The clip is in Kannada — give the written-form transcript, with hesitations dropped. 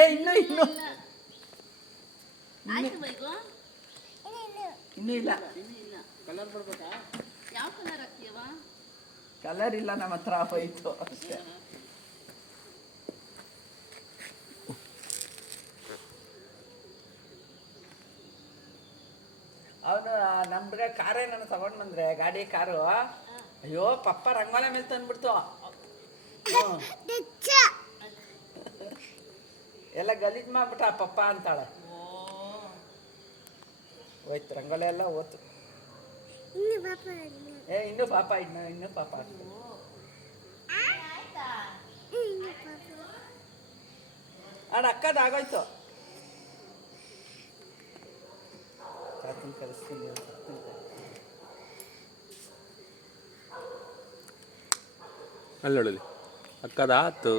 ಏ ಇನ್ನೂ ಇನ್ನೂ ಆಯ್ತು ಬೈಗು ಇನ್ನೂ ಇಲ್ಲ. ಕಲರ್ ಕೊಡ್ಬೇಕಾ? ಯಾವ ಕಲರ್ ಹಾಕ್ತೀಯವ? ಕಲರ್ ಇಲ್ಲ ನಮ್ಮ ಹತ್ರ, ಹೋಯ್ತು ಅಷ್ಟೇ. ಅವನು ನಮ್ಗೆ ಕಾರೇ ನಾನು ತಗೊಂಡು ಬಂದ್ರೆ ಗಾಡಿ ಕಾರು, ಅಯ್ಯೋ ಪಪ್ಪ ರಂಗೋಲೆ ಮೇಲೆ ತಂದ್ಬಿಡ್ತು. ಎಲ್ಲ ಗಲೀಜ್ ಮಾಡ್ಬಿಟ್ಟ ಪಪ್ಪ ಅಂತಾಳೆ. ಹೋಯ್ತು ರಂಗೋಲೆ ಎಲ್ಲ ಹೋಯ್ತು. ಏ ಇನ್ನೂ ಪಾಪ ಇನ್ನೂ ಪಾಪ ಅಣ್ಣ ಅಕ್ಕದ ಆಗೋಯ್ತು. ಕಳಿಸ್ತೀನಿ ಅಲ್ಲಿ ನೋಡಲಿ ಅಕ್ಕದ ಆತು.